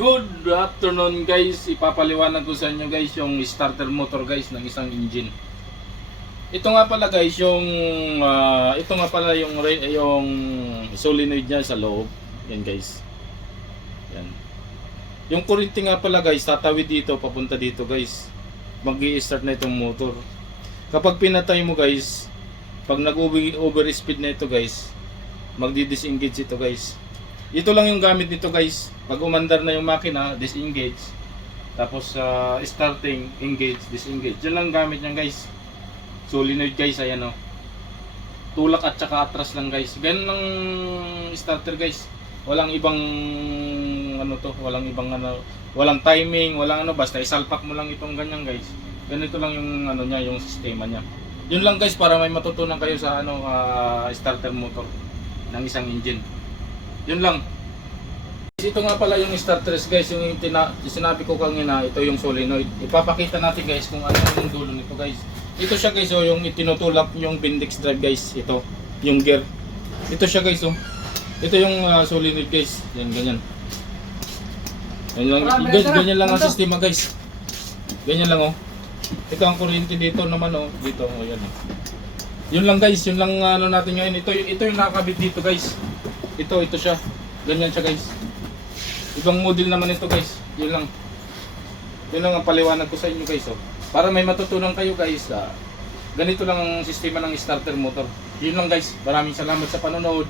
Good afternoon guys, ipapaliwanag ko sa inyo guys yung starter motor guys ng isang engine. Ito nga pala guys yung ito nga pala yung solenoid niya sa loob. Yan guys. Yan. Yung kuryente nga pala guys, tatawid dito papunta dito guys. Mag-i-start na itong motor. Kapag pinatay mo guys, pag nag-over speed na ito guys, magdi-disengage ito guys. Ito lang yung gamit nito guys. Pag umandar na yung makina, disengage. Tapos starting, engage, disengage. Yan lang gamit niyan guys. Solenoid guys, ayan o. Tulak at saka atras lang guys. Ganun lang starter guys. Walang ibang ano to, walang ibang ano, walang timing, walang ano, basta isalpak mo lang itong ganyan guys. Ganito lang yung ano niya, yung sistema niya. Yun lang guys, para may matutunan kayo sa ano starter motor ng isang engine. Yun lang. Ito nga pala yung starters guys, yung sinabi ko kanina, ito yung solenoid. Ipapakita natin guys kung ano yung dulo nito guys. Ito siya guys, oh, yung itinutulak yung Bendix drive guys, ito, yung gear. Ito siya guys, oh. Ito yung solenoid guys. Yan ganyan. Ganyan lang ang sistema guys. Ganyan lang oh. Ito ang kuryente dito naman oh, dito oh, yan oh. Yun lang guys, yun lang ano natin ngayon. Ito yung nakakabit dito guys. Ito siya. Ganyan siya guys. Ibang model naman ito guys. Yun lang. Yun lang ang paliwanag ko sa inyo guys. Oh. Para may matutunan kayo guys. Ganito lang ang sistema ng starter motor. Yun lang guys. Maraming salamat sa panonood.